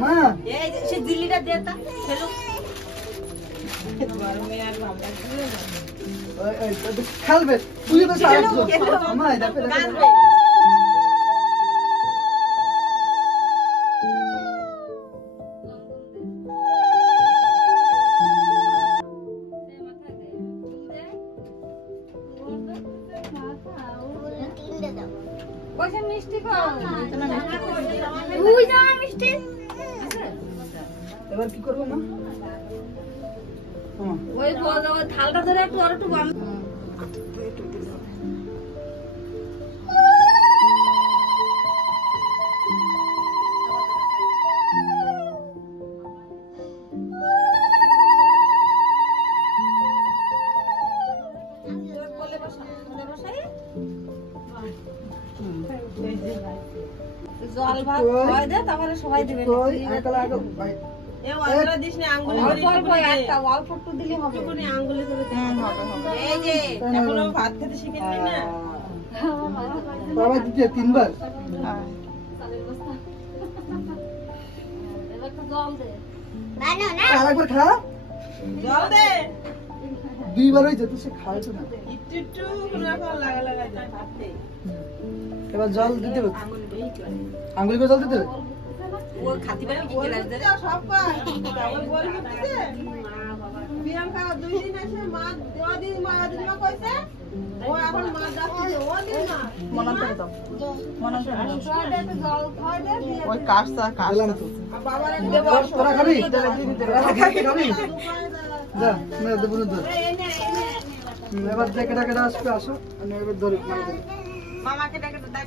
মা এই যে সে দিল্লিটা দে তা চলো গরমে আর ভালো লাগছে না খেলবে তুই তো সারা মা দেখো দেখো ওইটা মিষ্টি খাও ওই না মিষ্টি এবার কি করব মা ওই থালটা ধরে একটু আর একটু বাম জল ভাত খাওয়াই দে তারপরে সবাই দিবে এই ওয়ালা দিস না আঙ্গুলি করে অল্প একটা অল্প একটু দিলে হবে একটুখানি আঙ্গুলি করে হবে এই যে এখনো ভাত খেতে শিখেনি না বাবা দিতে তিনবার এবার তো জল দে আরেকবার খা জল দে দুইবার হয়েছে তো সে খায় তো না একটু একটু করে এখন লাগা লাগা যায় ভাতে এবার জল দিতে হবে আঙ্গুলি করে জল দিতে হবে ও খাতি পারে কি গ্লাস দে সব পায় ওই বল দিতে প্রিয়াঙ্কা 2 দিন এসে মা দেওয়া দিন মা দিমা কইছে ও এখন মা যাচ্ছে ও দিন না মনা করে দাও মনা করে দাও জল দে একটু জল খাওয়াই দে ওই কাটটা কাটলাম তো বাবার দেব তোরা খাবি খাবি যা মেরে দেবো না এবার যে কেটা কেটা আসবে আসো আমি এবার ধরে মামাকে ডাকে ডাক